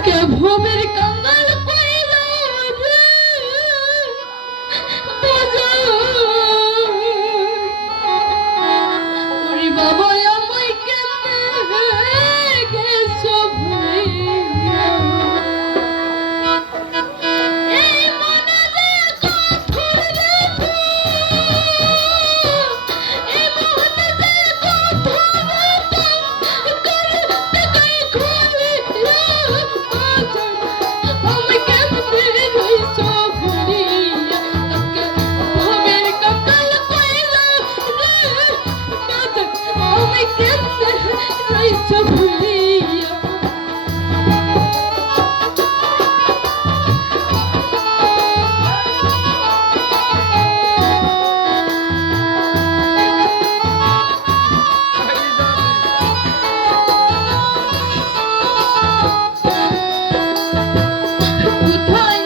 আজকে ভূমির কাঙ্গাল Really?